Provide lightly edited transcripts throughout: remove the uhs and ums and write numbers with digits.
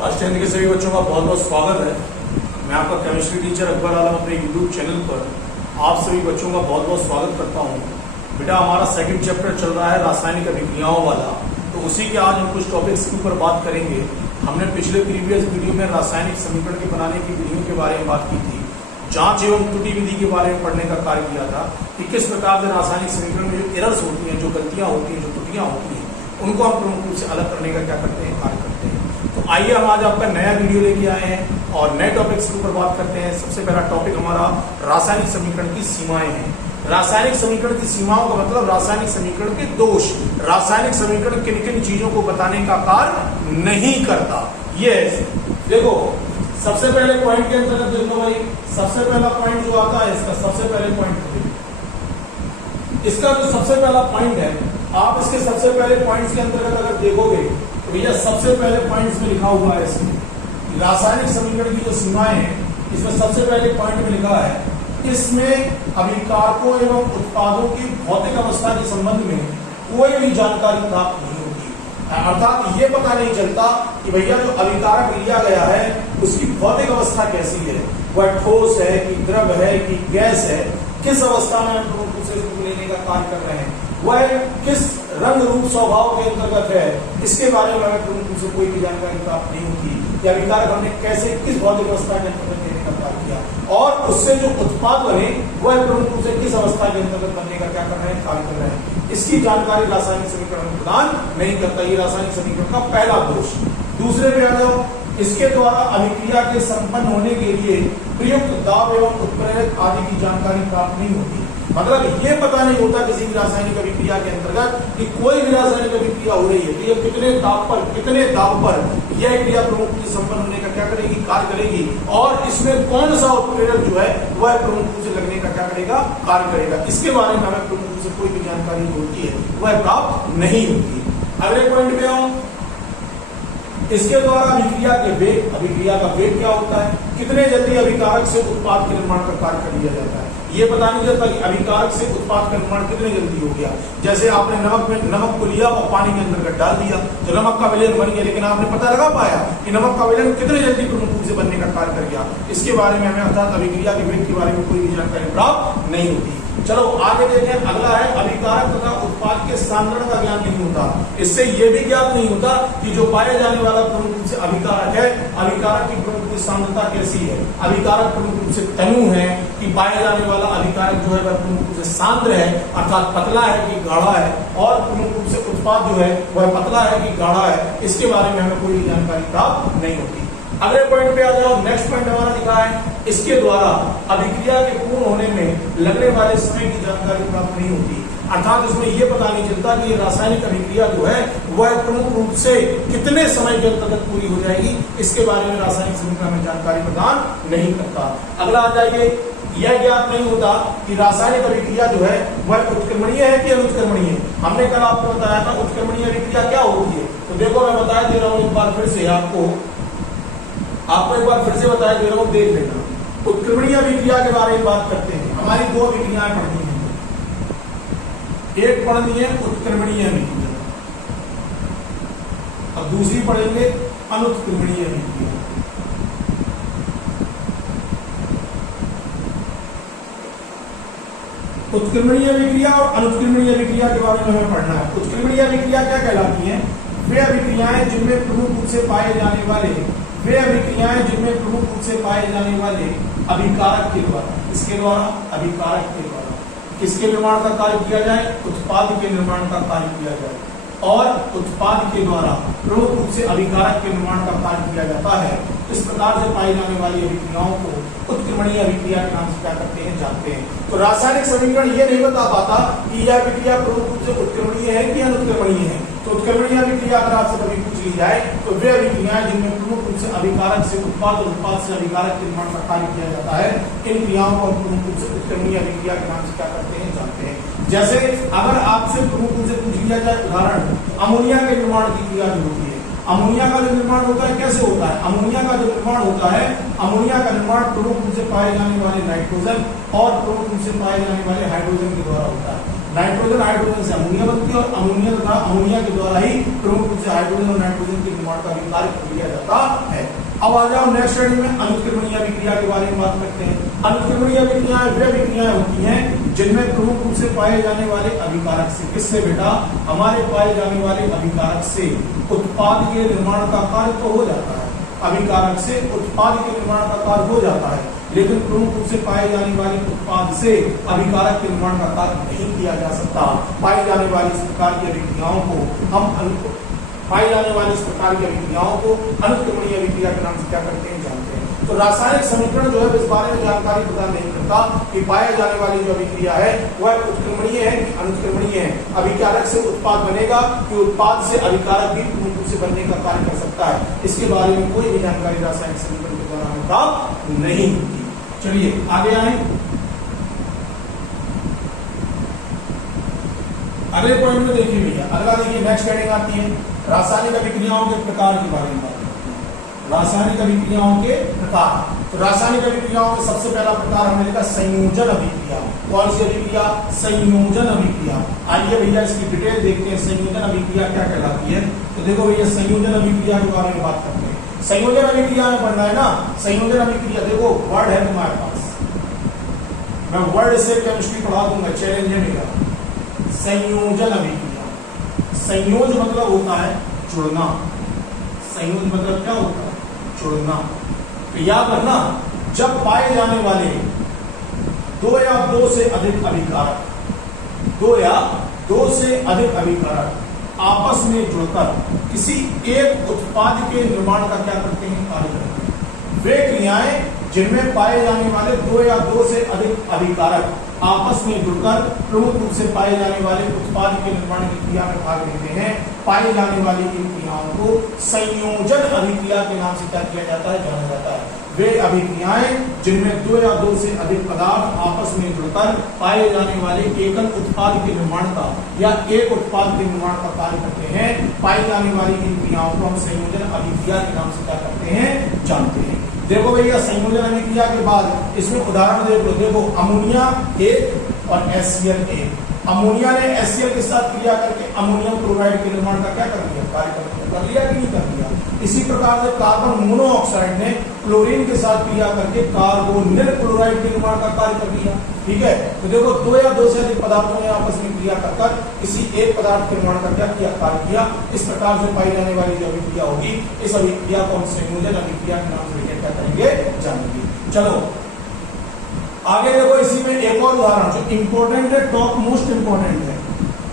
Class 10 के सभी बच्चों का बहुत बहुत स्वागत है। मैं आपका केमिस्ट्री टीचर अकबर आलम अपने यूट्यूब चैनल पर आप सभी बच्चों का बहुत बहुत स्वागत करता हूं। बेटा हमारा सेकंड चैप्टर चल रहा है रासायनिक अभिक्रियाओं वाला, तो उसी के आज हम कुछ टॉपिक्स के ऊपर बात करेंगे। हमने पिछले प्रीवियस वीडियो में रासायनिक समीकरण के बनाने की विधियों के बारे में बात की थी, जांच एवं त्रुटि विधि के बारे में पढ़ने का कार्य किया था कि किस प्रकार से रासायनिक समीकरण में जो एरर्स होती हैं, जो गलतियां होती हैं, जो त्रुटियां होती हैं, उनको हम प्रमुख रूप से अलग करने का क्या करते हैं, कार्य करते हैं। तो आइए हम आज आपका नया वीडियो लेके आए हैं और नए टॉपिक्स के ऊपर बात करते हैं। सबसे पहला टॉपिक हमारा रासायनिक समीकरण की सीमाएं हैं। रासायनिक समीकरण की सीमाओं का मतलब रासायनिक समीकरण के दोष। रासायनिक समीकरण किन किन चीजों को बताने का कार्य नहीं करता। ये देखो, सबसे पहले पॉइंट के अंतर्गत देखो भाई, सबसे पहला पॉइंट जो आता है इसका सबसे पहले पॉइंट, इसका जो सबसे पहला पॉइंट है, आप इसके सबसे पहले पॉइंट्स के अंतर्गत अगर देखोगे तो भैया सबसे पहले पॉइंट्स में लिखा हुआ है इसमें रासायनिक समीकरण की जो सीमाएं हैं, इसमें सबसे पहले पॉइंट में लिखा है इसमें अभिकारकों एवं उत्पादों की भौतिक अवस्था के संबंध में कोई भी जानकारी प्राप्त नहीं होती। अर्थात ये पता नहीं चलता कि भैया जो अभिकारक लिया गया है उसकी भौतिक अवस्था कैसी है, वह ठोस है कि द्रव है कि गैस है, किस अवस्था में हम उसे लेने का कार्य कर रहे हैं, वह किस रंग रूप स्वभाव के अंतर्गत है, इसके बारे में हमें प्रमुख रूप से कोई भी जानकारी प्राप्त नहीं होती। या अभिकारक हमने कैसे किस भौतिक अवस्था के अंतर्गत लेने का कार्य किया और उससे जो उत्पाद बने वह प्रमुख रूप से किस अवस्था के अंतर्गत बनने का क्या कर रहे हैं, कार्य कर रहे हैं, इसकी जानकारी रासायनिक समीकरण प्रदान नहीं करता। ये रासायनिक समीकरण का पहला दोष। दूसरे पे आ जाओ, इसके द्वारा अभिक्रिया के संपन्न होने के लिए प्रयुक्त दाब एवं उत्प्रेरक आदि की जानकारी प्राप्त नहीं होती। मतलब ये पता नहीं होता किसी भी रासायनिक अभिक्रिया के अंतर्गत कि कोई भी रासायनिक अभिक्रिया हो रही है तो ये कितने दाब पर यह क्रिया प्रमुख रूप से संपन्न होने का क्या करेगी, कार्य करेगी, और इसमें कौन सा उत्प्रेरक जो है वह प्रमुख रूप से लगने का क्या करेगा, कार्य करेगा। इसके बारे में हमें प्रमुख रूप से कोई भी जानकारी जो होती है वह प्राप्त नहीं होती। अगले पॉइंट पे आओ, इसके द्वारा अभिक्रिया के वेग, अभिक्रिया का वेग क्या होता है, कितने जल्दी अभिकारक से उत्पाद के निर्माण का कार्य कर लिया जाता है, ये पता नहीं चलता कि अभिकारक से उत्पाद का निर्माण कितने जल्दी हो गया। जैसे आपने नमक को लिया और पानी के अंदर डाल दिया तो नमक का विलयन बन गया, लेकिन आपने पता लगा पाया कि नमक का विलयन कितने जल्दी प्रमुख रूप से बनने का कार्य कर गया। इसके बारे में हमें अर्थात अभिक्रिया के वेग के बारे में कोई भी जानकारी प्राप्त नहीं होती। चलो आगे देखें, अगला है अभिकारक तथा उत्पाद के सांद्रण का ज्ञान नहीं होता। इससे यह भी ज्ञात नहीं होता कि जो पाया जाने वाला प्रमुख रूप से अभिकारक है, अभिकारक की प्रमुख रूप से सांद्रता कैसी है, अभिकारक प्रमुख रूप से तनु है कि पाया जाने वाला अभिकारक जो है वह प्रमुख रूप से सांद्र है अर्थात पतला है कि गाढ़ा है, और प्रमुख रूप से उत्पाद जो है वह पतला है कि गाढ़ा है, इसके बारे में हमें कोई जानकारी प्राप्त नहीं होती। अगले पॉइंट पे आ जाओ, नेक्स्ट पॉइंट हमारा लिखा है इसके द्वारा अभिक्रिया के पूर्ण होने में लगने वाले समय की जानकारी प्राप्त नहीं होती। अर्थात इसमें यह पता नहीं चलता कि ये रासायनिक अभिक्रिया जो है वह प्रमुख रूप से कितने समय के अंतर्गत पूरी हो जाएगी, इसके बारे में रासायनिक समीकरण में जानकारी प्रदान नहीं करता। अगला आ जाइए, यह ज्ञात नहीं होता कि रासायनिक अभिक्रिया जो है वह उत्क्रमणीय है कि अनुत्क्रमणीय है। हमने कल आपको बताया था उत्क्रमणीय अभिक्रिया क्या होती है, तो देखो मैं बता दे रहा हूँ एक बार फिर से आपको एक बार फिर से बताया दे रहा हूं, देख लेना। उत्क्रमणीय अभिक्रिया के बारे में बात करते हैं। हमारी दो अभिक्रियाएं पढ़नी है, एक पढ़नी है उत्क्रमणीय अभिक्रिया और दूसरी पढ़ेंगे अनुत्क्रमणीय अभिक्रिया। उत्क्रमणीय अभिक्रिया और अनुत्क्रमणीय अभिक्रिया के बारे में हमें पढ़ना है। उत्क्रमणीय अभिक्रिया क्या कहलाती है, वे अभिक्रियाएं जिनमें प्रमुख रूप से पाए जाने वाले अभिकारक के द्वारा, इसके द्वारा अभिकारक के द्वारा किसके निर्माण का कार्य किया जाए, उत्पाद के निर्माण का कार्य किया जाए, और उत्पाद के द्वारा प्रमुख रूप से अभिकारक के निर्माण का कार्य किया जाता है। इस प्रकार से पाई जाने वाली अभिक्रियाओं को उत्क्रमणीय अभिक्रिया के नाम से क्या करते हैं, जानते हैं। तो रासायनिक समीकरण ये नहीं बता पाता कि यह अभिक्रिया प्रमुख रूप से उत्क्रमणीय है कि अनुत्क्रमणीय है। तो उत्क्रमणीय अभिक्रिया अगर आपसे कभी पूछ ली जाए तो वे अभिक्रियाएं जिनमें प्रमुख रूप से अभिकारक से उत्पाद और उत्पाद से अभिकारक के निर्माण का कार्य किया जाता है, इन क्रियाओं को प्रमुख रूप से उत्क्रमणीय अभिक्रिया के नाम से क्या करते हैं, जानते हैं। जैसे अगर आपसे प्रमुख रूप से पूछ लिया जाए उदाहरण, अमोनिया के निर्माण की क्रिया जो होती है, अमोनिया का जो निर्माण होता है कैसे होता है, अमोनिया का जो निर्माण होता है, अमोनिया का निर्माण प्रमुख रूप से पाए जाने वाले नाइट्रोजन और प्रमुख रूप से पाए जाने वाले हाइड्रोजन के द्वारा होता है। नाइट्रोजन हाइड्रोजन से अमोनिया बनती है और अमोनिया तथा अमोनिया के द्वारा ही प्रमुख रूप से हाइड्रोजन और नाइट्रोजन के निर्माण का भी कार्य किया जाता है। अब आ जाओ नेक्स्ट श्रेणी में अनुत्क्रमणीय अभिक्रिया के बारे में बात करते हैं। अनुत्क्रमणीय अभिक्रियाएं वे अभिक्रियाएं होती हैं जिनमें प्रमुख रूप से पाए जाने वाले अभिकारक से, किससे बेटा, हमारे पाए जाने वाले अभिकारक से उत्पाद के निर्माण का कार्य तो हो जाता है, अभिकारक से उत्पाद के निर्माण का कार्य हो जाता है, लेकिन प्रमुख रूप से पाए जाने वाले उत्पाद से अभिकारक के निर्माण का कार्य नहीं किया जा सकता। पाई जाने वाली इस प्रकार की अभिक्रियाओं को अनुत्क्रमणीय अभिक्रिया के नाम से क्या करते हैं, जानते हैं। तो रासायनिक समीकरण जो है इस बारे में जानकारी प्रदान नहीं करता कि पाए जाने वाली जो अभिक्रिया है वह उत्क्रमणीय है कि अनुत्क्रमणीय है, अभिकारक से उत्पाद बनेगा कि उत्पाद से अभिकारक भी प्रमुख रूप से बनने का कार्य कर सकता है, इसके बारे में कोई भी जानकारी रासायनिक समीकरण के द्वारा प्राप्त नहीं होती। चलिए आगे आए, अगले पॉइंट में देखिए भैया, अगला देखिए नेक्स्ट हेडिंग आती है रासायनिक अभिक्रियाओं के प्रकार के बारे में बात करते हैं। रासायनिक अभिक्रियाओं के प्रकार, तो रासायनिक अभिक्रियाओं में सबसे पहला प्रकार हमने लिखा संयोजन अभिक्रिया। कौन सी अभिक्रिया, संयोजन अभिक्रिया। आइए भैया इसकी डिटेल देखते हैं, संयोजन अभिक्रिया क्या कहलाती है। तो देखो भैया संयोजन अभिक्रिया के बारे में बात करते हैं। संयोजन अभिक्रिया में पढ़ना है ना, संयोजन अभिक्रिया देखो वर्ड है तुम्हारे पास, मैं वर्ड से केमिस्ट्री पढ़ा दूंगा, चैलेंज है मेरा। संयोजन अभिक्रिया, संयोज मतलब होता है जुड़ना, संयोज मतलब क्या होता है, जुड़ना। तो याद रखना, जब पाए जाने वाले दो या दो से अधिक अभिकारक, दो या दो से अधिक अभिकारक आपस में जुड़कर किसी एक उत्पाद के निर्माण का क्या करते हैं, कार्य करते हैं। वे क्रियाएं जिनमें पाए जाने वाले दो या दो से अधिक अभिकारक आपस में जुड़कर प्रमुख रूप से पाए जाने वाले उत्पाद के निर्माण की क्रिया में भाग लेते हैं, पाई जाने वाली इन क्रियाओं को संयोजन अभिक्रिया के नाम से क्या किया जाता है, जाना जाता है। वे अभिक्रियाएं जिनमें दो या दो से अधिक पदार्थ आपस में जुड़कर पाए जाने वाले एकल उत्पाद के निर्माण का या एक उत्पाद के निर्माण का कार्य करते हैं, पाई जाने वाली इन क्रियाओं को हम संयोजन अभिक्रिया के नाम से क्या करते हैं, जानते हैं। देखो भैया संयोजन अभिक्रिया के बाद इसमें उदाहरण देख लो, देखो अमोनिया एक और HCl एक, अमोनिया ने HCl के साथ क्रिया करके अमोनियम क्लोराइड के निर्माण का क्या कर दिया, कार्य कर लिया कि नहीं कर लिया। इसी प्रकार से कार्बन मोनोऑक्साइड ने क्लोरीन के साथ क्रिया करके कार्बोनिल क्लोराइड के निर्माण का कार्य कर दिया। ठीक है, तो देखो दो या दो से अधिक पदार्थों ने आपस में क्रिया कर किसी एक पदार्थ के निर्माण का क्या किया, कार्य किया। इस प्रकार से पाई जाने वाली जो अभिक्रिया होगी, इस अभिक्रिया को हम संयोजन अभिक्रिया के नाम से क्या करेंगे, जानेंगे। चलो आगे देखो, इसी में एक और उदाहरण जो इंपॉर्टेंट है, टॉप मोस्ट इंपॉर्टेंट है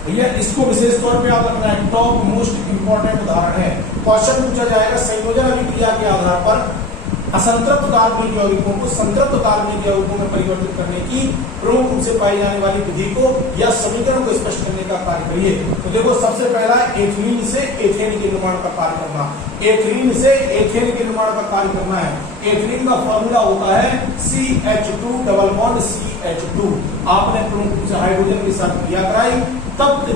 भैया, इसको विशेष तौर पे याद रखना है, टॉप मोस्ट इंपॉर्टेंट उदाहरण है। क्वेश्चन पूछा जाएगा संयोजन अभिक्रिया के आधार पर असंतृप्त कार्बनिक यौगिकों को संतृप्त कार्बनिक यौगिकों में परिवर्तित करने की प्रमुख रूप से पाई जाने वाली विधि को या समीकरण को स्पष्ट करने का कार्य करिए। तो देखो सबसे पहला एथिलीन से एथेन के निर्माण का कार्य करना, एथिलीन से एथेन के निर्माण का कार्य करना है। एथिलीन का फॉर्मूला होता है CH2 डबल बॉन्ड CH2। आपने प्रमुख रूप से हाइड्रोजन के साथ क्रिया कराई, तप्त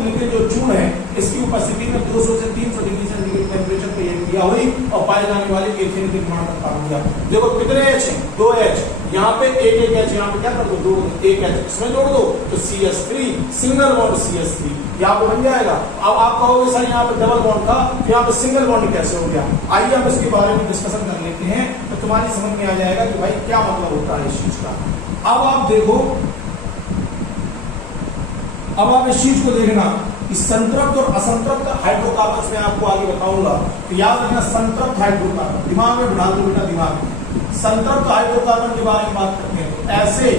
निकल जो चूर्ण है इसकी उपस्थिति में 200 से 300 डिग्री सेंटीग्रेड टेम्परेचर पर यह क्रिया हुई और पाए जाने वाले एथेन के निर्माण का कार्य हुआ। देखो कितने H, 2 H, यहाँ पे एक H, यहाँ पे क्या कर दो, एक H इसमें जोड़ दो तो CH3 सिंगल बॉन्ड CH3 यहाँ पे बन जाएगा। अब आप कहोगे सर यहाँ पे डबल बॉन्ड था तो यहाँ पे सिंगल बॉन्ड कैसे हो गया। आइए हम इसके बारे में डिस्कशन कर लेते हैं तो तुम्हारी समझ में आ जाएगा कि भाई क्या मतलब होता है इस चीज का। अब आप देखो, अब आप इस चीज को देखना, इस संतृप्त और असंतृप्त हाइड्रोकार्बन में आपको आगे बताऊंगा। तो याद रखना संतृप्त हाइड्रोकार्बन दिमाग में बिठा दो बेटा, दिमाग में। संतृप्त हाइड्रोकार्बन के बारे में बात करते हैं तो ऐसे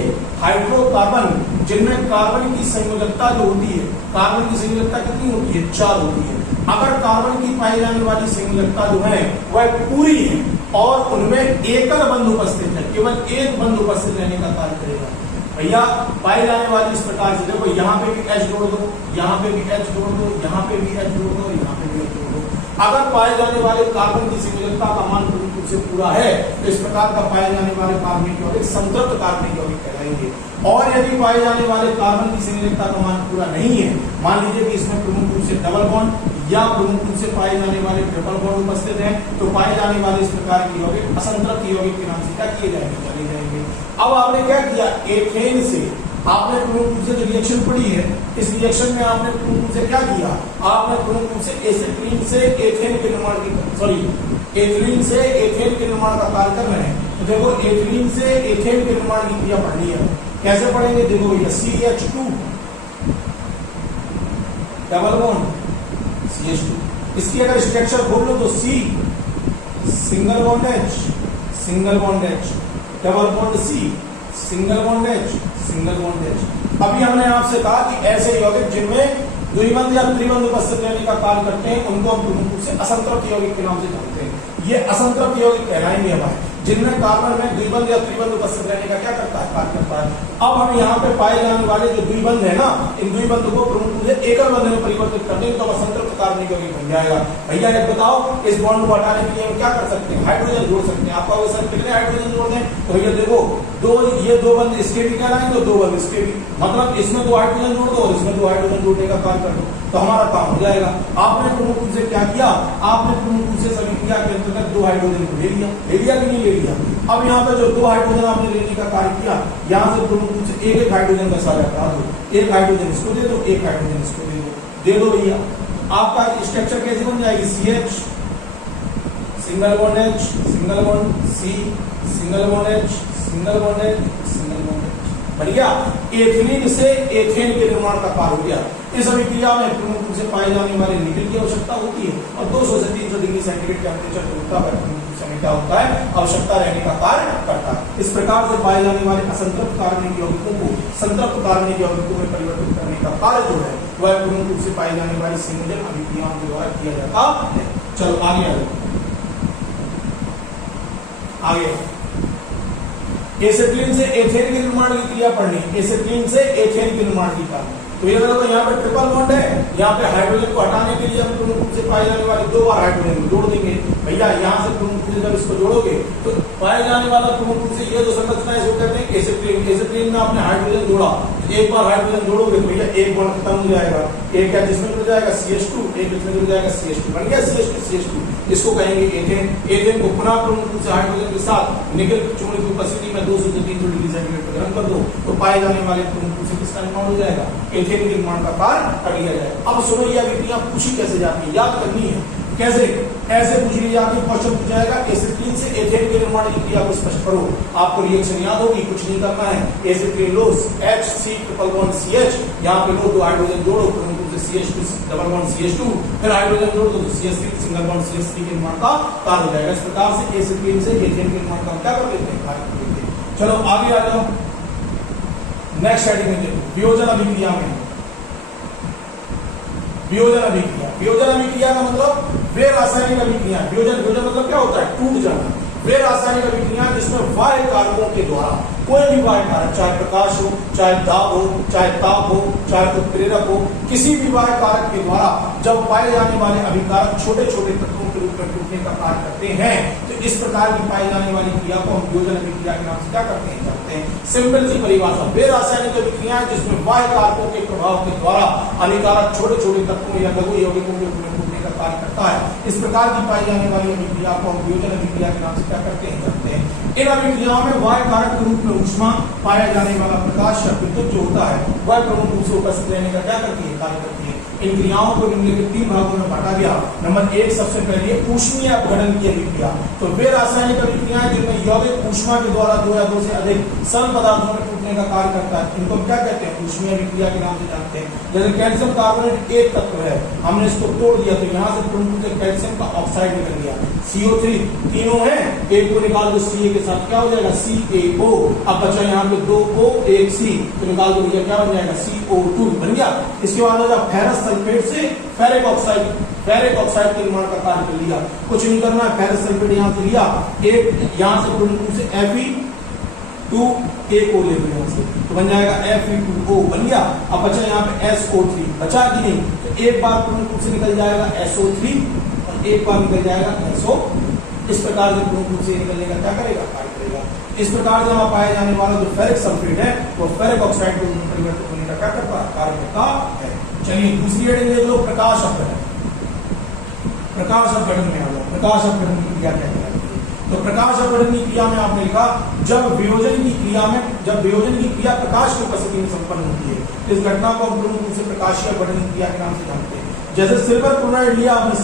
हाइड्रोकार्बन जिनमें कार्बन की संयोजकता जो होती है, कार्बन की संयोजकता कितनी होती है, 4 होती है। अगर कार्बन की पाई जाने वाली संयोजकता जो है वह पूरी है और उनमें एकल बंध उपस्थित है, केवल एक बंध उपस्थित रहने का कार्य करेगा। भैया पाई जाने वाली इस प्रकार से देखो, यहाँ पे भी H जोड़ दो, यहाँ पे भी H जोड़ दो, यहाँ पे भी H जोड़ दो, यहाँ पे भी H जोड़ दो। अगर पाए जाने वाले कार्बन की संयोजकता का मान पूर्ण रूप से पूरा है तो इस प्रकार का पाए जाने वाले कार्बनिक यौगिक संतृप्त कार्बनिक यौगिक कहलाएंगे। और यदि पाए जाने वाले कार्बन की संयोजकता का मान पूरा नहीं है, मान लीजिए कि इसमें प्रमुख रूप से डबल बॉन्ड या प्रमुख रूप से पाए जाने वाले ट्रिपल बॉन्ड उपस्थित हैं, तो पाए जाने वाले इस प्रकार के यौगिक असंतृप्त यौगिक के नाम से क्या किए जाएंगे, चले जाएंगे। अब आपने क्या किया, एथेन से आपने प्रमुख रूप से जो रिएक्शन पढ़ी है, इस रिएक्शन में आपने प्रमुख रूप से क्या किया, आपने प्रमुख रूप से एसिटिलीन से एथेन के निर्माण की, सॉरी एथिलीन से एथेन के निर्माण का कार्य कर रहे हैं। तो देखो एथिलीन से एथेन के निर्माण की क्रिया पढ़नी है, कैसे पढ़ेंगे, देखो भैया CH2 डबल बॉन्ड CH2, इसकी अगर स्ट्रक्चर खोल लो तो C single bond H single bond H, double bond C single bond H single bond H। अभी हमने आपसे कहा कि ऐसे यौगिक जिनमें द्विबंध या त्रिबंध उपस्थित रहने का कार्य करते हैं उनको हम प्रमुख रूप से असंतृप्त यौगिक के नाम से जानते हैं। ये असंतृप्त यौगिक कहलाएंगे हमारे, जिनमें कार्बन में द्विबंध या त्रिबंध उपस्थित रहने का क्या करता है, कार्य करता है। अब हम यहाँ पे पाए जाने वाले जो द्विबंध है ना, इन द्विबंध को प्रमुख रूप से एकल बंध में परिवर्तित कर देंगे तो असंतृप्त कार्बनिक यौगिक बन जाएगा। भैया एक बताओ, इस बॉन्ड को हटाने के लिए हम क्या कर सकते हैं, हाइड्रोजन जोड़ सकते हैं। आपका सर कितने हाइड्रोजन जोड़ दें, तो भैया देखो ये दो बंध इसके भी कहलाएंगे तो दो बंध इसके भी, मतलब इसमें दो हाइड्रोजन जोड़ दो और इसमें दो हाइड्रोजन जोड़ने का कार्य कर दो तो हमारा काम हो जाएगा। आपने प्रमुख रूप से क्या किया, आपने प्रमुख रूप से सभी क्रिया के अंतर्गत दो हाइड्रोजन को ले लिया कि नहीं ले लिया। अब यहाँ पे जो दो हाइड्रोजन आपने लेने का कार्य किया, यहाँ से प्रमुख रूप से एक हाइड्रोजन का सारा हटा दो, एक हाइड्रोजन इसको दे दो, एक हाइड्रोजन इसको दे दो भैया। आपका स्ट्रक्चर कैसे बन जाएगी, CH single bond H single bond C single bond H single bond H single bond H, बढ़िया। एथिलीन से एथेन के निर्माण का कार्य हो गया। इस अभिक्रिया में प्रमुख रूप से पाए जाने वाले निकल की आवश्यकता होती है और 200 से 300 डिग्री सेंटीग्रेड टेम्परेचर क्या होता है, आवश्यकता रहने का कार्य करता है। इस प्रकार से पाए जाने वाले असंतृप्त कार्बनिक यौगिकों को संतृप्त कार्बनिक यौगिकों में परिवर्तित करने का कार्य जो है वह प्रमुख रूप से पाई जाने वाली संयोजन अभिक्रियाओं के द्वारा किया जाता है। चलो आगे एसिटिलीन से एथेन के निर्माण की क्रिया पढ़नी, एसिटिलीन से एथेन के निर्माण की कार्य। तो ये देखो यहाँ पे ट्रिपल बॉन्ड है, यहाँ पे हाइड्रोजन को हटाने के लिए हम प्रमुख रूप से पाए जाने वाले दो बार हाइड्रोजन जोड़ देंगे। भैया यहाँ से प्रमुख रूप से जब इसको जोड़ोगे तो पाए जाने वाला प्रमुख रूप से ये जो संरचना है इसको कहते हैं एसिटिलीन। एसिटिलीन में आपने हाइड्रोजन जोड़ा, एक बार हाइड्रोजन जोड़ोगे तो भैया एक बॉन्ड खत्म हो जाएगा, एक क्या जिसमें जुड़ जाएगा CH2, एक इसमें जुड़ जाएगा CH2, बन गया CH2। इसको कहेंगे एथेन। एथेन को पुनः प्रमुख रूप से हाइड्रोजन के साथ निकल चूर्ण की उपस्थिति में 200 से 300 डिग्री सेंटीग्रेड पर गर्म कर दो तो पाए जाने वाले प्रमुख रूप से किसका निर्माण हो जाएगा, एथेन के निर्माण का कार्य कर लिया जाएगा। अब सुनो यह अभिक्रिया पूछी कैसे जाती है, याद करनी है कैसे, ऐसे पूछ ली जाती है। क्वेश्चन पूछा जाएगा एसिटिलीन से एथेन के निर्माण की क्रिया को स्पष्ट करो। आपको रिएक्शन याद होगी, कुछ नहीं करना है। एसिटिलीन लो HC ट्रिपल बॉन्ड CH, यहाँ पे लो दो हाइड्रोजन जोड़ो प्रमुख रूप से CH2 डबल बॉन्ड CH2, फिर हाइड्रोजन जोड़ दो तो CH3 सिंगल बॉन्ड CH3 के निर्माण का कार्य हो जाएगा। इस प्रकार से एसिटिलीन से एथेन के निर्माण का क्या कर लेते हैं, कार्य कर लेते हैं। चलो आगे आ जाओ, नेक्स्ट हेडिंग में देखो वियोजन अभिक्रिया में। वियोजन अभिक्रिया, वियोजन अभिक्रिया का मतलब वे रासायनिक अभिक्रिया, वियोजन मतलब क्या होता है, टूट जाना। वे रासायनिक अभिक्रिया जिसमें बाह्य कारकों के द्वारा कोई भी बाह्य कारक, चाहे प्रकाश हो, चाहे दाब हो, चाहे ताप हो, चाहे उत्प्रेरक हो, किसी भी बाह्य कारक के द्वारा जब पाए जाने वाले अभिकारक छोटे छोटे तत्वों के रूप में टूटने का कार्य करते हैं तो इस प्रकार की पाई जाने वाली क्रिया को हम वियोजन अभिक्रिया के नाम से क्या करते हैं, जानते हैं। सिंपल सी परिभाषा, वे रासायनिक अभिक्रियाएं जिसमें बाह्य कारकों के प्रभाव के द्वारा अभिकारक छोटे छोटे तत्वों या लघु यौगिकों के रूप में टूटने का कार्य करता है। इस प्रकार की पाई जाने वाली अभिक्रिया को हम वियोजन अभिक्रिया के नाम से क्या करते हैं, जानते हैं। इन अभिक्रियाओं में बाह्य कारक के रूप में ऊष्मा, पाया जाने वाला प्रकाश या विद्युत जो होता है वह प्रमुख रूप से उपस्थित रहने का क्या करती है, कार्य करती है। इन क्रियाओं को निम्नलिखित 3 भागों में बांटा गया। नंबर 1 सबसे पहले ऊष्मीय अपघटन की अभिक्रिया। तो वे रासायनिक अभिक्रियाएं जिनमें यौगिक ऊष्मा के द्वारा 2 या 2 से अधिक सरल पदार्थों में टूटने का कार्य करता है, इनको हम क्या कहते हैं, ऊष्मीय अभिक्रिया के नाम से जानते हैं। जैसे कैल्शियम कार्बोनेट एक तत्व है, हमने इसको तोड़ दिया तो यहाँ से प्रमुख से कैल्शियम का ऑक्साइड निकल गया, CO3 तीनों है, एक को निकाल दो Ca के साथ क्या हो जाएगा, CaO। अब बचा यहाँ पे 2O 1 C, तो निकाल दो भैया क्या बन जाएगा, CO2 बन गया। इसके बाद फेरस सल्फेट से फेरिक ऑक्साइड के निर्माण का कार्य कर लिया। कुछ नहीं करना है, फेरस सल्फेट यहाँ से लिया, एक यहाँ से प्रमुख रूप से Fe2 एक और ले लो यहाँ से तो बन जाएगा Fe2O बन गया। अब बचा यहाँ पे SO3, बचा कि नहीं, तो एक बार प्रमुख रूप से निकल जाएगा SO3 और एक बार निकल जाएगा SO। इस प्रकार से प्रमुख रूप से निकलने का क्या करेगा, कार्य करेगा। इस प्रकार से वहां पाया जाने वाला जो फेरिक सल्फेट है वो फेरिक ऑक्साइड को परिवर्तित होने का क्या करता है, कार्य करता है। चलिए दूसरी हेडिंग देख लो, प्रकाश अपघटन। प्रकाश अपघटन में आ जाओ, प्रकाश अपघटन की क्रिया क्या कहलाती है। तो प्रकाश अपवर्तन की क्रिया में आपने लिखा जब वियोजन की क्रिया प्रकाश की उपस्थिति में संपन्न होती है, इस घटना को हम प्रमुख रूप से प्रकाशीय अपवर्तन की क्रिया के नाम से जानते हैं। जैसे सिल्वर क्लोराइड लिया आपने,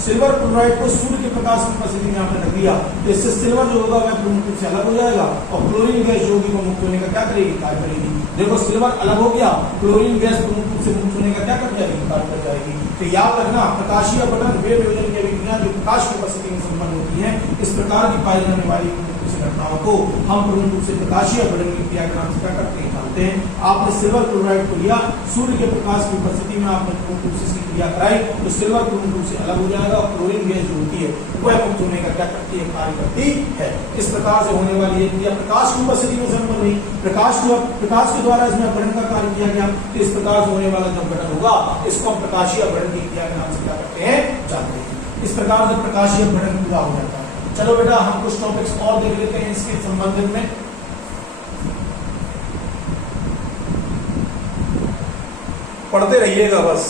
सिल्वर क्लोराइड को सूर्य के प्रकाश की उपस्थिति में आपने रख दिया, तो इससे सिल्वर जो होगा वह प्रमुख रूप से अलग हो जाएगा और क्लोरीन गैस जो होगी वो मुक्त होने का क्या करेगी, कार्य करेगी। देखो सिल्वर अलग हो गया, क्लोरीन गैस प्रमुख रूप से मुक्त होने का क्या कर जाएगी, कार्य कर जाएगी। तो याद रखना प्रकाशीय अपवर्तन वे वियोजन की अभिक्रिया जो प्रकाश की उपस्थिति में संपन्न होती है, इस प्रकार की पाई जाने वाली घटनाओं को हम प्रमुख रूप से प्रकाशीय अपवर्तन की क्रिया के नाम से क्या करते हैं, जानते हैं। आपने सिल्वर क्लोराइड को लिया, सूर्य के प्रकाश की उपस्थिति में आपने प्रमुख रूप से इसकी क्रिया कराई, तो सिल्वर प्रमुख रूप से अलग हो जाएगा और क्लोरीन गैस जो होती है वह मुक्त होने का क्या करती है, कार्य करती है। इस प्रकार से होने वाली एक क्रिया प्रकाश की उपस्थिति में संपन्न हुई, प्रकाश के द्वारा इसमें अपवर्तन का कार्य किया गया, तो इस प्रकार से होने वाला जब घटन होगा इसको हम प्रकाशीय अपवर्तन की क्रिया के नाम से क्या करते हैं, जानते हैं। इस प्रकार से प्रकाशीय अपवर्तन पूरा हो जाता है। चलो बेटा हम कुछ टॉपिक्स और देख लेते हैं इसके संबंधित में। पढ़ते रहिएगा, बस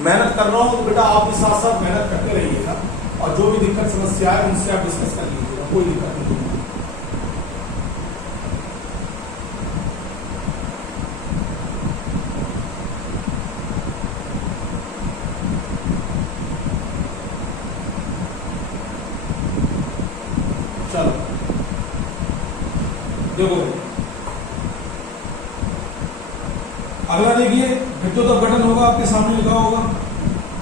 मेहनत कर रहा हूं तो बेटा आप भी साथ साथ मेहनत करते रहिएगा और जो भी दिक्कत समस्या है उनसे आप डिस्कस कर लीजिएगा, कोई दिक्कत नहीं। चलो देखो अगला देखिए, विद्युत अपघटन होगा, आपके सामने लिखा होगा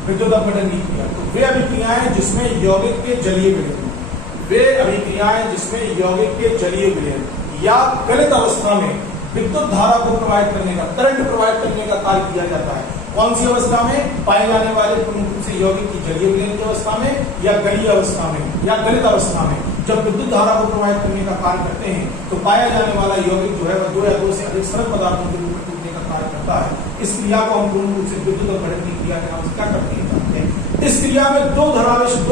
विद्युत अपघटन की क्रिया। तो वे अभिक्रियाएं जिसमें यौगिक के जलीय विलयन, वे अभिक्रियाएं जिसमें यौगिक के जलीय विलयन या गलित अवस्था में विद्युत धारा को प्रवाहित करने का, करंट प्रवाहित करने का कार्य किया जाता है। कौन सी अवस्था में, पाए जाने वाले प्रमुख रूप से यौगिक की जलीय विलयन की अवस्था में या गलीय अवस्था में या गलित अवस्था में जब विद्युत धारा को प्रवाहित करने का कार्य करते हैं, तो पाया जाने वाला यौगिक जो है वह दो या दो से अधिक सरल पदार्थों के रूप में टूटने का कार्य करता है। इस क्रिया को हम पूर्ण रूप से विद्युत अपघटन की क्रिया के नाम से क्या करते हैं, जानते हैं। इस क्रिया में दो आवेशित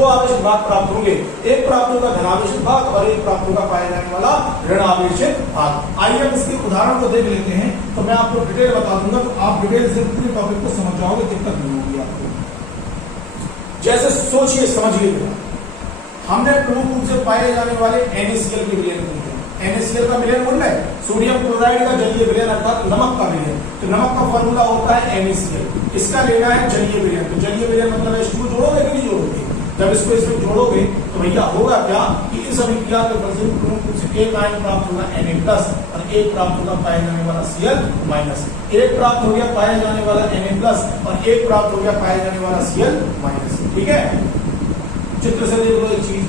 भाग प्राप्त होंगे, एक प्राप्त होगा धनावेशित भाग और एक प्राप्त होगा पाया जाने वाला ऋण आवेशित भाग। आइए हम इसके उदाहरण को देख लेते हैं, तो मैं आपको डिटेल बता दूंगा, तो आप डिटेल से पूरे टॉपिक को समझ जाओगे, दिक्कत नहीं होगी आपको। जैसे सोचिए समझिए, हमने प्रमुख रूप से पाए जाने वाले NaCl के विलयन को लिया। NaCl का विलयन बोल रहे हैं सोडियम क्लोराइड का जलीय विलयन अर्थात नमक का विलयन। तो नमक का फॉर्मूला होता है NaCl, इसका लेना है जलीय विलयन। तो जलीय विलयन मतलब H2 जोड़ोगे कि नहीं जोड़ोगे, जब इसको इसमें जोड़ोगे तो भैया होगा क्या कि इस अभिक्रिया के फलस्वरूप प्रमुख रूप से एक आयन प्राप्त होगा Na+ और एक प्राप्त होगा पाया जाने वाला Cl-। एक प्राप्त हो गया पाया जाने वाला Na+ और एक प्राप्त हो गया पाया जाने वाला Cl-। ठीक है, चित्र से देख लो एक चीज,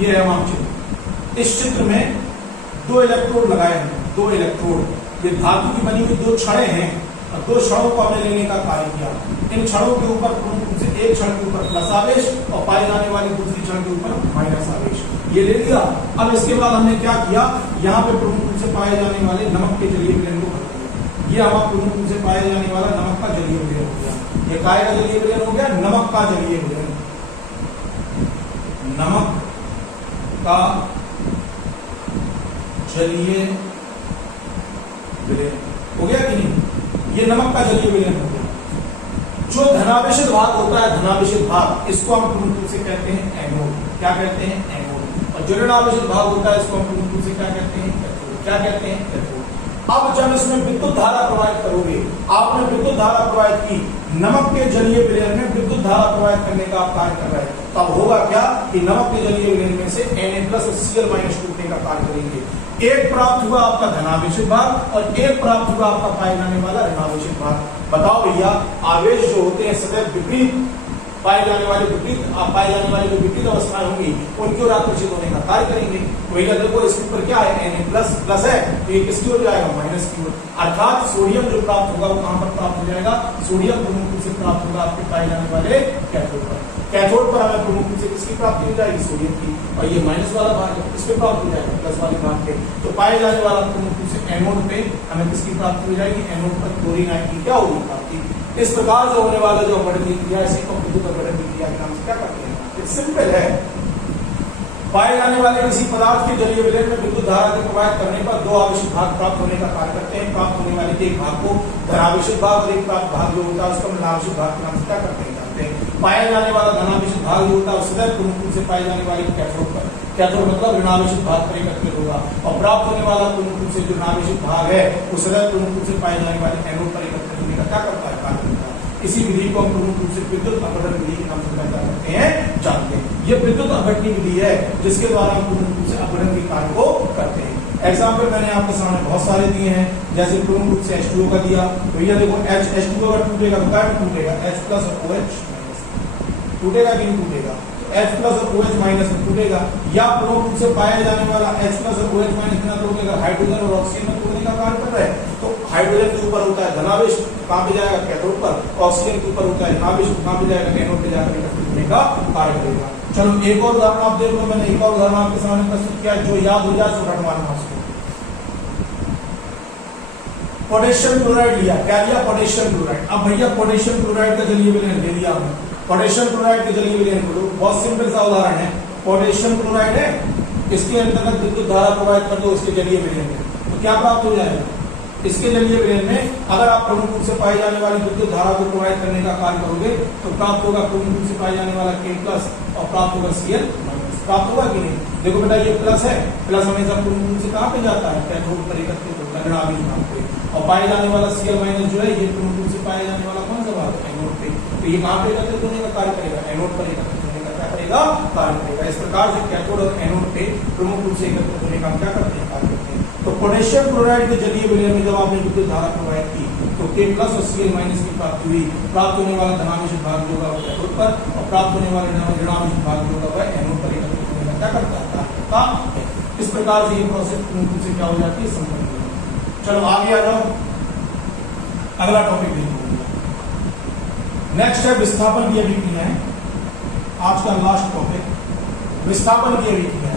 ये है हमारा चित्र। इस चित्र में दो इलेक्ट्रोड लगाए हैं, दो इलेक्ट्रोड, ये धातु की बनी हुई दो छड़ें हैं और दो छड़ों को हमने लेने का कार्य किया। इन छड़ों के ऊपर प्रमुख रूप से एक छड़ के ऊपर प्लस आवेश और पाए जाने वाली दूसरी छड़ के ऊपर माइनस आवेश, ये ले लिया। अब इसके बाद हमने क्या किया, यहाँ पे प्रमुख रूप से पाए जाने वाले नमक के जलीय विलयन को भर दिया। ये हमारा प्रमुख रूप से पाए जाने वाला नमक का जलीय विलयन हो गया। ये काय का जलीय विलयन हो गया, नमक का जलीय विलयन, नमक का जलीय विलयन हो गया कि नहीं, ये नमक का जलीय विलयन हो गया। जो धनावेशित भाग होता है, धनावेशित भाग, इसको हम प्रमुख रूप से कहते हैं एनोड। क्या कहते हैं, एनोड। और जो ऋणावेशित भाग होता है इसको हम प्रमुख रूप से क्या कहते हैं, कैथोड। क्या कहते हैं, कैथोड। अब जब इसमें विद्युत धारा प्रवाहित करोगे, आपने विद्युत धारा प्रवाहित की, नमक के जलीय विलयन में विद्युत धारा प्रवाहित करने का आप कार्य कर रहे हैं, तब होगा क्या कि नमक के जलीय विलयन में से Na+ और Cl- टूटने का कार्य करेंगे। एक प्राप्त हुआ आपका धनावेशित भाग और एक प्राप्त हुआ आपका पाए जाने वाला ऋणावेशित भाग। बताओ भैया, आवेश जो होते हैं सदैव विपरीत पाए जाने वाले जो विपरीत अवस्थाएं होंगी उनकी ओर आकर्षित होने का कार्य करेंगे। भैया देखो इसके ऊपर क्या है, Na+ है, तो ये किसकी ओर जाएगा, माइनस की ओर। अर्थात सोडियम जो प्राप्त होगा वो कहां पर प्राप्त हो जाएगा, सोडियम प्रमुख रूप से प्राप्त होगा आपके पाए जाने वाले कैथोड पर। कैथोड पर हमें प्रमुख रूप से किसकी प्राप्ति हो जाएगी, सोडियम की, और ये माइनस वाला भाग है इस पे प्राप्त हो जाएगा, प्लस वाले भाग पे। तो पाए जाने वाला प्रमुख रूप से एनोड पे हमें किसकी प्राप्ति हो जाएगी, एनोड पर क्लोरीन आयन की क्या होगी, प्राप्ति। इस प्रकार जो होने वाला जो अपघटन की क्रिया, इसी को विद्युत अपघटन की क्रिया के नाम से क्या करते हैं, सिंपल है। पाए जाने वाले किसी पदार्थ के जलीय विलयन में विद्युत धारा के प्रवाहित करने पर दो आवेशित भाग प्राप्त होने का कार्य करते हैं। प्राप्त होने वाले एक भाग को धनावेशित भाग और एक प्राप्त भाग जो होता है उसको हम ऋणावेशित भाग के नाम से क्या करते हैं, जानते हैं। पाया जाने वाला धनावेशित भाग जो होता है सदैव प्रमुख रूप से पाए जाने वाले कैथोड पर, कैथोड मतलब ऋणावेशित भाग पर एकत्रित होगा, और प्राप्त होने वाला प्रमुख रूप से जो ऋणावेशित भाग है वो सदैव प्रमुख रूप से पाए जाने वाले एनोड पर एकत्रित होने का क्या करता है, कार्य करता है। इसी विधि को हम प्रमुख रूप से विद्युत अपघटन विधि के नाम से क्या करते हैं, जानते हैं। ये विद्युत अपघटन विधि है जिसके द्वारा हम प्रमुख रूप से अपघटन के कार्य को करते हैं। एग्जाम्पल मैंने आपके सामने बहुत सारे दिए हैं, जैसे प्रमुख रूप से H2O का दिया, तो ये देखो H2O अगर टूटेगा तो क्या टूटेगा, H प्लस और OH टूटेगा कि नहीं टूटेगा, H प्लस और OH माइनस में टूटेगा। या प्रमुख रूप से पाया जाने वाला H प्लस और OH माइनस में टूटेगा, हाइड्रोजन और ऑक्सीजन में टूटने का कार्य कर रहा है। तो हाइड्रोजन के ऊपर होता है धनावेश, कहां पे जाएगा, कैथोड पर, ऑक्सीजन के ऊपर होता है ऋणावेश, कहां पे जाएगा, एनोड पे जाकर एकत्रित होने का कार्य करेगा। चलो एक और उदाहरण आप देख लो, मैंने एक और उदाहरण आपके सामने प्रस्तुत किया, जो याद हो जाए सो रटवाना उसको। पोटेशियम क्लोराइड लिया, क्या लिया, पोटेशियम क्लोराइड। अब भैया पोटेशियम क्लोराइड का जलीय विलयन ले लिया हमने, पोटेशियम क्लोराइड के जलीय विलयन को बहुत सिंपल सा उदाहरण है, पोटेशियम क्लोराइड है, इसके अंतर्गत विद्युत धारा प्रवाहित कर दो इसके जलीय विलयन में, तो क्या प्राप्त हो जाएगा, इसके जलीय विलयन में अगर आप प्रमुख रूप से पाई जाने वाली विद्युत धारा को प्रवाहित करने का कार्य करोगे तो प्राप्त होगा प्रमुख रूप से पाई जाने वाला K प्लस और प्राप्त होगा Cl माइनस, प्राप्त होगा कि नहीं। देखो बेटा ये प्लस है, प्लस हमेशा प्रमुख रूप से कहां पे जाता है, कैथोड पर एकत्रित होता है ऋणावेश भाग पे, और पाए जाने वाला Cl माइनस जो है ये प्रमुख रूप से पाया जाने वाला कौन सा भाग है, एनोड पे, तो ये कहां पे एकत्रित होने का कार्य करेगा, एनोड पर एकत्रित होने का क्या करेगा, कार्य करेगा। इस प्रकार से कैथोड और एनोड पे प्रमुख रूप से एकत्रित होने का क्या करते हैं, कार्य करते हैं। तो पोटेशियम क्लोराइड के जलीय विलयन में जब आपने विद्युत धारा प्रवाहित की तो K प्लस और Cl माइनस की प्राप्ति हुई, प्राप्त होने वाला धनावेशित भाग जो होगा वो कैथोड पर, और प्राप्त होने वाला ऋणावेशित भाग जो होगा वह एनोड पर एकत्रित होने का क्या करता है। इस प्रकार से ये प्रोसेस प्रमुख रूप से क्या हो जाती है, संपन्न हो जाती है। चलो आगे आ जाओ, अगला टॉपिक देखो। नेक्स्ट है विस्थापन की अभिक्रियाएं, आज का लास्ट टॉपिक विस्थापन की अभिक्रियाएं।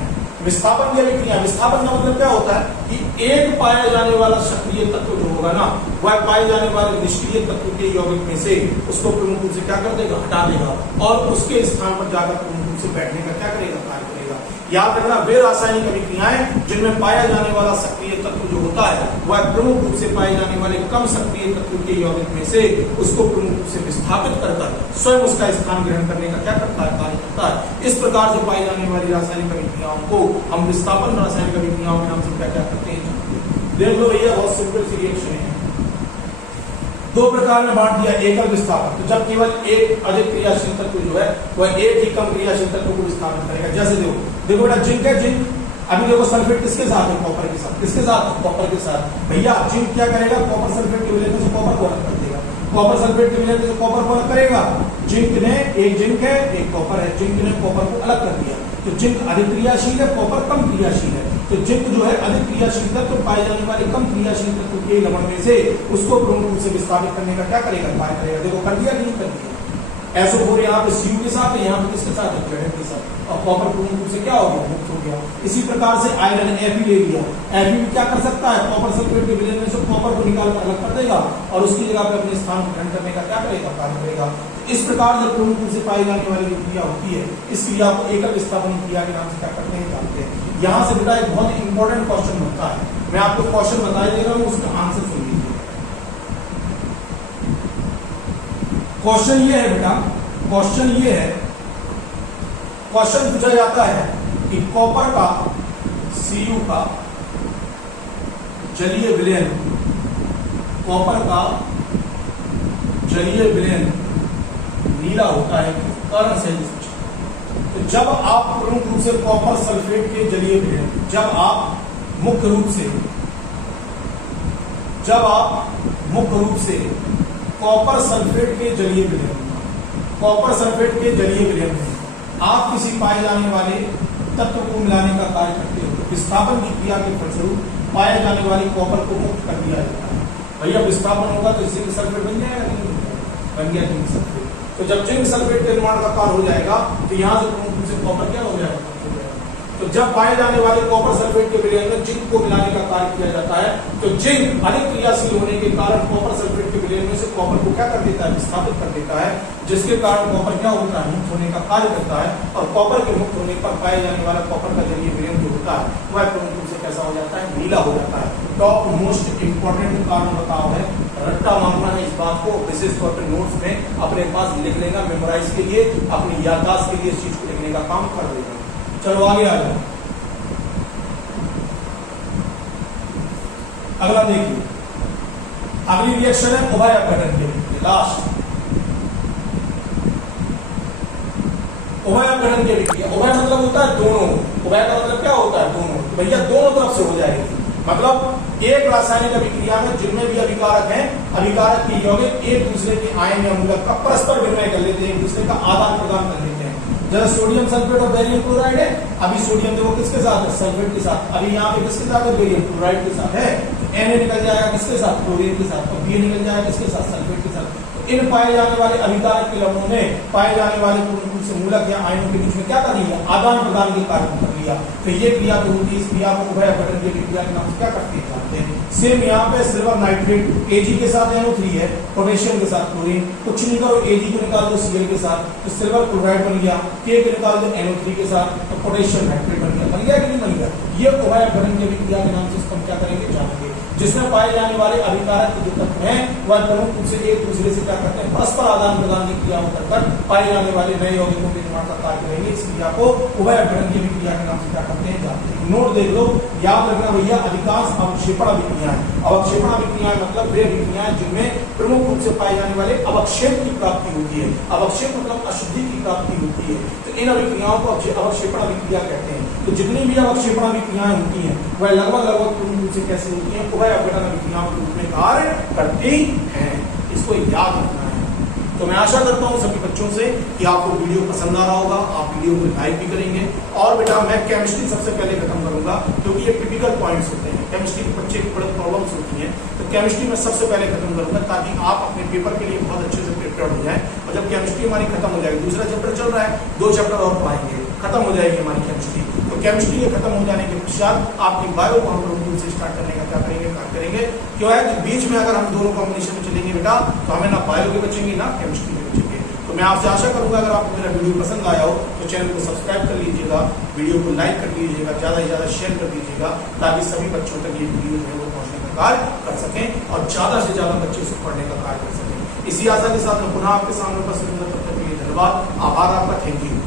विस्थापन की अभिक्रिया, विस्थापन का मतलब क्या होता है कि एक पाया जाने वाला सक्रिय तत्व जो होगा ना वह पाए जाने वाले निष्क्रिय तत्व के यौगिक में से उसको प्रमुख रूप से क्या कर देगा, हटा देगा, और उसके स्थान पर जाकर प्रमुख रूप से बैठने का क्या करेगा, कार्य करेगा। याद रखना वे रासायनिक अभिक्रियाएं जिनमें पाया जाने वाला सक्रिय तत्व जो होता है वह प्रमुख रूप से पाए जाने वाले कम सक्रिय तत्व के यौगिक में से उसको प्रमुख रूप से विस्थापित कर स्वयं उसका स्थान ग्रहण करने का क्या करता है, कार्य करता है। इस प्रकार से पाई जाने वाली रासायनिक अभिक्रियाओं को हम विस्थापन रासायनिक अभिक्रियाओं के नाम से क्या करते हैं, देख लो भैया बहुत सिंपल सी रिएक्शन है। दो प्रकार में बांट दिया, एकल विस्थापन, तो जब केवल एक अधिक क्रियाशील तत्व जो है वह एक ही कम क्रियाशील तत्व को विस्थापित करेगा। जैसे देखो बेटा जिंक है, जिंक अभी देखो सल्फेट किसके साथ है, कॉपर के साथ, किसके साथ, कॉपर के साथ। भैया जिंक क्या करेगा, कॉपर सल्फेट के विलयन से कॉपर को अलग कर देगा, कॉपर सल्फेट के विलयन से कॉपर को अलग करेगा। जिंक ने, एक जिंक है एक कॉपर है, जिंक ने कॉपर को अलग कर दिया, तो जिंक अधिक क्रियाशील है, कॉपर कम क्रियाशील है। तो जिंक जो है अधिक क्रियाशील तत्व तो पाए जाने वाले कम क्रियाशील तत्व के लवण में से उसको प्रमुख रूप से विस्थापित करने का क्या करेगा, कार्य करेगा। देखो कर दिया कि नहीं कर दिया। SO4 यहाँ पे Cu के साथ है, यहाँ पे किसके साथ है, Zn के साथ, और कॉपर प्रमुख रूप से क्या हो गया, मुक्त हो गया। इसी प्रकार से आयरन Fe ले लिया, Fe भी क्या कर सकता है, कॉपर सल्फेट के विलयन में से कॉपर को निकाल कर अलग कर देगा और उसकी जगह पे अपने स्थान ग्रहण करने का क्या करेगा, कार्य करेगा। इस प्रकार से प्रमुख रूप से पाई जाने वाली जो क्रिया होती है इस क्रिया को एकल विस्थापन क्रिया के नाम से क्या करते हैं, जानते हैं। यहाँ से बेटा एक बहुत इंपॉर्टेंट क्वेश्चन बनता है, मैं आपको क्वेश्चन बता दे रहा हूँ, उसका आंसर सुन लीजिए। क्वेश्चन ये है बेटा, क्वेश्चन ये है, क्वेश्चन पूछा जाता है कि कॉपर का Cu का जलीय विलयन, कॉपर का जलीय विलयन नीला होता है, कारण सही। तो जब आप प्रमुख रूप से कॉपर सल्फेट के जलीय विलयन, जब आप मुख्य रूप से कॉपर सल्फेट के जलीय विलयन, कॉपर सल्फेट के जलीय विलयन में आप किसी पाए जाने वाले तत्व को मिलाने का कार्य करते हो, विस्थापन की क्रिया के फलस्वरूप पाए जाने वाली कॉपर को मुक्त कर दिया जाता है। भैया विस्थापन होगा तो जिंक सल्फेट बन जाएगा, बन गया जिंक सल्फेट। तो जब जिंक सल्फेट के निर्माण का कार्य हो जाएगा तो यहाँ से प्रमुख रूप से कॉपर क्या हो जाएगा, तो जब पाए जाने वाले कॉपर सल्फेट के विलयन में जिंक को मिलाने का कार्य किया जाता है तो जिंक अधिक क्रियाशील होने के कारण कॉपर सल्फेट के विलयन में से कॉपर को क्या कर देता है, विस्थापित कर देता है, जिसके कारण कॉपर क्या होता है, मुक्त होने का कार्य करता है। और कॉपर के मुक्त होने पर पाए जाने वाला कॉपर का जलीय विलयन जो होता है वह प्रमुख रूप से कैसा हो जाता है, नीला हो जाता है। टॉप मोस्ट इंपॉर्टेंट कारण बताओ है, रट्टा मारना है इस बात को, विशेष तौर पर नोट्स में अपने पास लिख लेगा, मेमोराइज के लिए, अपनी याददाश्त के लिए इस चीज को लिखने का काम कर लेगा। चलो आगे आ जाओ। अगला देखिए, अगली रिएक्शन है उभय अपघटन के लिए। लास्ट उभय अपघटन के लिए, उभय मतलब होता है दोनों, उभय का मतलब क्या होता है दोनों, तो भैया दोनों तरफ से हो जाएगी। मतलब एक रासायनिक अभिक्रिया में जिनमें भी अभिकारक हैं, अभिकारक के यौगिक एक दूसरे के आयन या मूलक का परस्पर विनिमय कर लेते हैं, एक दूसरे का आदान प्रदान कर लेते हैं। जैसे सोडियम सल्फेट और बेरियम क्लोराइड है, अभी सोडियम देखो किसके साथ है, सल्फेट के साथ, अभी यहाँ पे किसके साथ है, बेरियम क्लोराइड के साथ है, Na निकल जाएगा किसके साथ, क्लोरीन के साथ, और Ba निकल जाएगा किसके साथ, सल्फेट के साथ। तो इन पाए जाने वाले अभिकारक के लवणों ने पाए जाने वाले से मूलक या आयनों के बीच में क्या कर लिया, आदान प्रदान के कार्य कर लिया। तो ये क्रिया जो होती है, इस क्रिया को उभय अपघटन की क्रिया के नाम से क्या करते हैं, जानते हैं। सेम यहाँ पे सिल्वर नाइट्रेट Ag के साथ NO3 है, पोटेशियम के साथ क्लोरीन, कुछ नहीं करो Ag को निकाल दो Cl के साथ, तो सिल्वर क्लोराइड बन गया, K को निकाल दो NO3 के साथ, तो पोटेशियम नाइट्रेट बन गया कि नहीं बन गया। ये उभय अपघटन की क्रिया के नाम से हम क्या करेंगे, जानेंगे। जिसमें पाए जाने वाले अभिकारक के जो तत्व हैं वह प्रमुख रूप से एक दूसरे से क्या करते हैं, परस्पर आदान प्रदान की क्रिया कर पाए जाने वाले नए यौगिकों के निर्माण का कार्य करेंगे। इस क्रिया को उभय अपघटन की क्रिया के नाम से क्या करते हैं, जानते हैं। नोट देख लो, याद रखना भैया, अधिकांश अवक्षेपण अभिक्रियाएं, अवक्षेपण अभिक्रियाएं मतलब वे अभिक्रियाएं जिनमें प्रमुख रूप से पाए जाने वाले अवक्षेप की प्राप्ति होती है। अवक्षेप मतलब अशुद्धि की प्राप्ति होती है, तो इन अभिक्रियाओं को अवक्षेपण अभिक्रिया कहते हैं। तो जितनी भी अवक्षेपण अभिक्रियाएं होती हैं वह लगभग प्रमुख रूप से कैसे होती हैं, उभय अपघटन अभिक्रियाओं के रूप में कार्य करती हैं। इसको याद रखना है। तो मैं आशा करता हूं सभी बच्चों से कि आपको वीडियो पसंद आ रहा होगा, आप वीडियो को लाइक भी करेंगे। और बेटा मैं केमिस्ट्री सबसे पहले खत्म करूंगा, क्योंकि ये टिपिकल पॉइंट्स होते हैं, केमिस्ट्री के बच्चे की बड़ी प्रॉब्लम्स होती हैं, तो केमिस्ट्री में सबसे पहले खत्म करूंगा ताकि आप अपने पेपर के लिए बहुत अच्छे से प्रिपेयर हो जाए। और जब केमिस्ट्री हमारी खत्म हो जाएगी, दूसरा चैप्टर चल रहा है, 2 चैप्टर और पढ़ाएंगे, खत्म हो जाएगी हमारी केमिस्ट्री। तो केमिस्ट्री के खत्म हो जाने के पश्चात आपकी बायो को हम लोग से स्टार्ट करने का क्या करेंगे, कार्य करेंगे। क्यों है कि बीच में अगर हम दोनों कॉम्बिनेशन में चलेंगे बेटा, तो हमें ना बायो के बचेंगे ना केमिस्ट्री के बचेंगे। तो मैं आपसे आशा करूंगा अगर आपको मेरा वीडियो पसंद आया हो तो चैनल को सब्सक्राइब कर लीजिएगा, वीडियो को लाइक कर लीजिएगा, ज्यादा से ज्यादा शेयर कर दीजिएगा, ताकि सभी बच्चों तक ये वीडियो जो है वो पहुंचने का कार्य कर सकें और ज्यादा से ज्यादा बच्चे से पढ़ने का कार्य कर सकें। इसी आशा के साथ मैं पुनः आपके सामने उपस्थित हूं। तब तक के लिए धन्यवाद, आभार आपका, थैंक यू।